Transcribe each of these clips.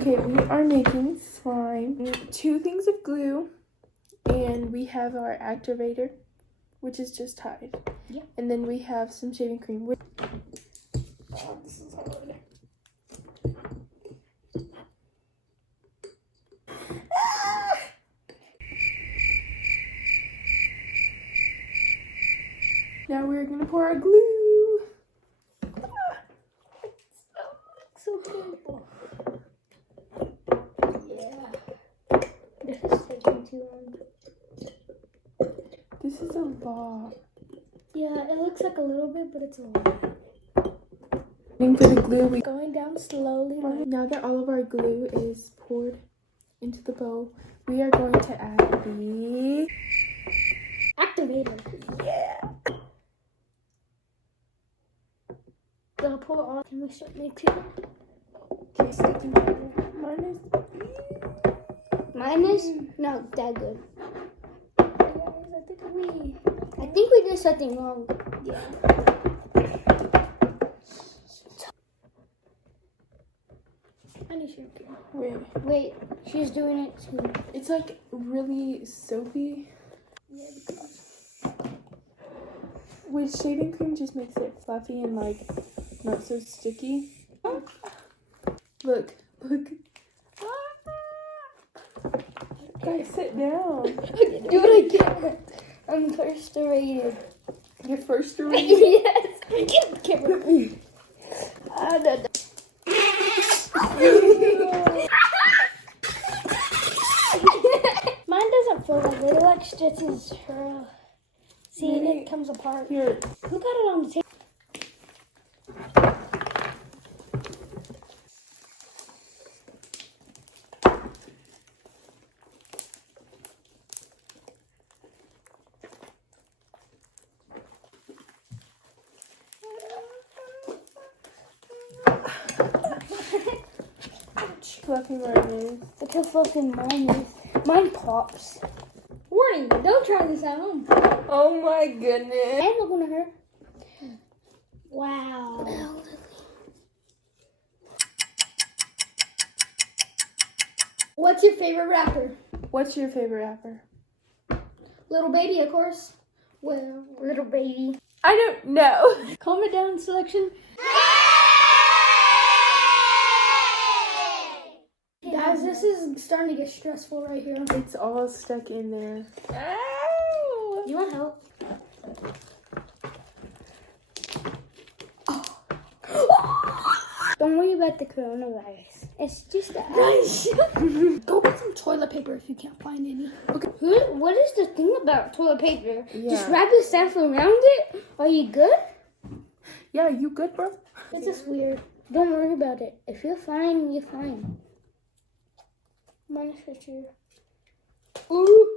Okay, we are making slime. 2 things of glue, and we have our activator, which is just Tide. Yeah. And then we have some shaving cream. Oh, this is hard. Now we're gonna pour our glue. It's so beautiful. Yeah. This is taking too long. This is a lot. Yeah, it looks like a little bit, but it's a lot. Waiting for the glue. We Going down slowly. Now that all of our glue is poured into the bowl, we are going to add the activator. Yeah. Gonna pour all. Can we start mixing? Okay, sticking together. Mine is not that good. I think we did something wrong. Yeah. Wait, she's doing it too. It's like really soapy. Yeah, because With shaving cream just makes it fluffy and like not so sticky. Look. Guys, sit down. Do it again. I'm frustrated. You're frustrated? Yes. Get the camera. No. Mine doesn't feel like it. It like stretches her. See, Maybe it comes apart. Here. Who got it on the table? Fluffy mine Look how fluffy mine is. Mine pops. Warning, don't try this at home. Oh my goodness. And look on her. Wow. What's your favorite rapper? What's your favorite rapper? Little Baby, of course. Well, Little Baby. I don't know. Comment down selection. Guys, this is starting to get stressful right here. It's all stuck in there. Ow! You want help? Don't worry about the coronavirus. It's just a Go get some toilet paper if you can't find any. Okay. What is the thing about toilet paper? Yeah. Just wrap the stuff around it? Are you good? Yeah, you good, bro? It's just weird. Don't worry about it. If you're fine, you're fine. Minus picture. Ooh.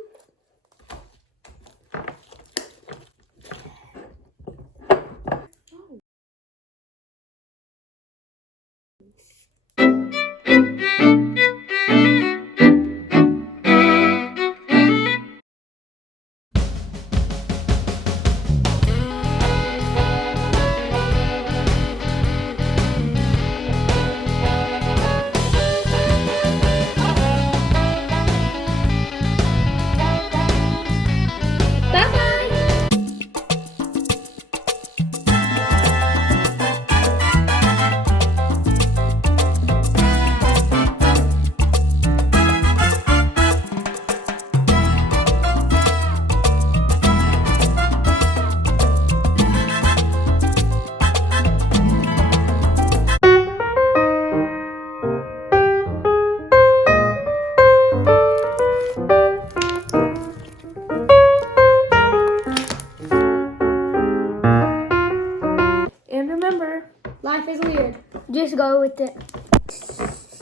Life is weird. Just go with it.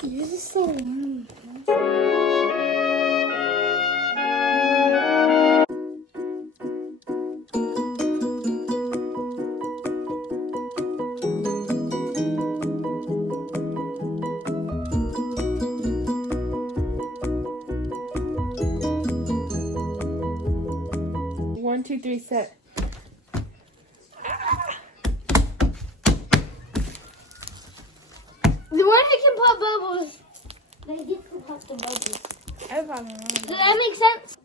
You're just so long. One, two, three, set. The one that can pop bubbles. get to pop the bubbles. I don't know. Does that make sense?